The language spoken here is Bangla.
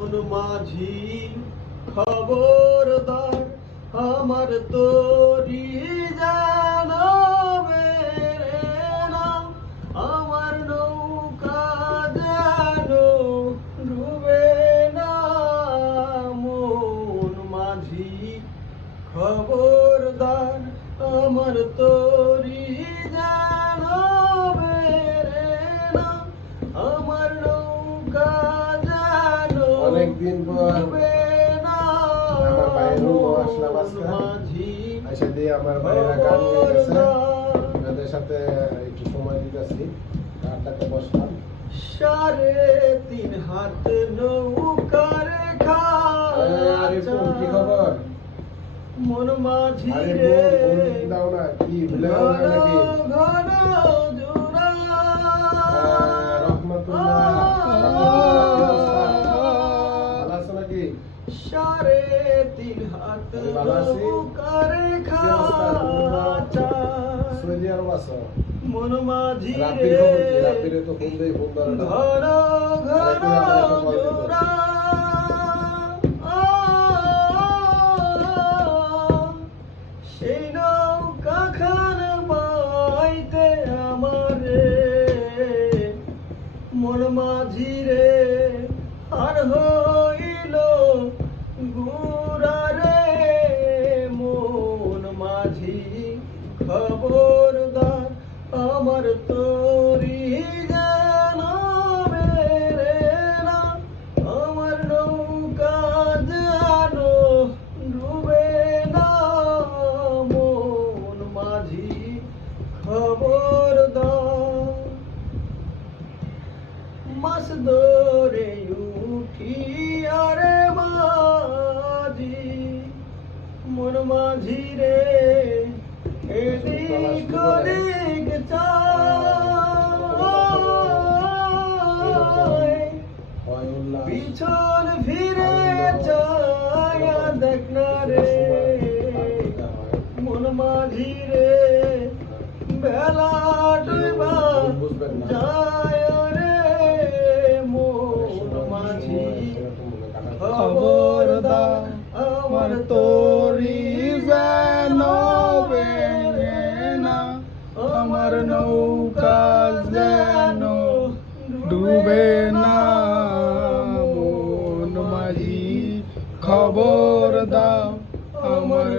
মাঝি খবরদার আমার তোরি জানাবে রে না, আমার নৌকা যেন ডুবে না। মন মাঝি খবরদার আমার তোরি জানাবে রে না, আমার নৌকা যেন অনেকদিন পর ডুবে না। আমার ভাইয়ের রুম আসলাম আজকে। আইসা দিয়ে আমার ভাইয়েরা গান গেয়ে গেছে, ওদের সাথে একটু সময় দিতেছি, আড্ডাতে বসলাম। 3.5 হাত নৌকার আরে বোন, কি খবর? মন মাঝি আরে রে বোন, ফোন দাও না, কি ভুলে গেল নাকি? ঘন জোড়া রহমতুল্লাহ, ভালো আছো নাকি? 3.5 হাত ভালো আছি। নৌকার কি অবস্থা? খাঁচা। সৌদি আরব আছো? মন মাঝি রাত্রির রে খবর কি? রাত্রিরে তো ফোন দেই, ফোন ধরে না। ঘন ঘন জোড়া সেই নৌকা খান বাইতে আমারে মন মাঝি রে আর হইল গুড়া রে। মন মাঝি খবরদার আমার তোরি জানাবে রে না, আমার নৌকা যেন ডুবে না। মন মাঝি খবরদার মাছ ধরে উঠি আরে মাঝি মন মাঝি রে এদিক ওদিক চাই, পিছন ফিরে চায়া দেখ না রে। মন মাঝি রে বেলা ডুবা যায় রে। মন মাঝি খবরদার আমার তোরি যেন ভেঙে না, আমার নৌকা যেন ডুবে না। মন মাঝি খবর দাও আমার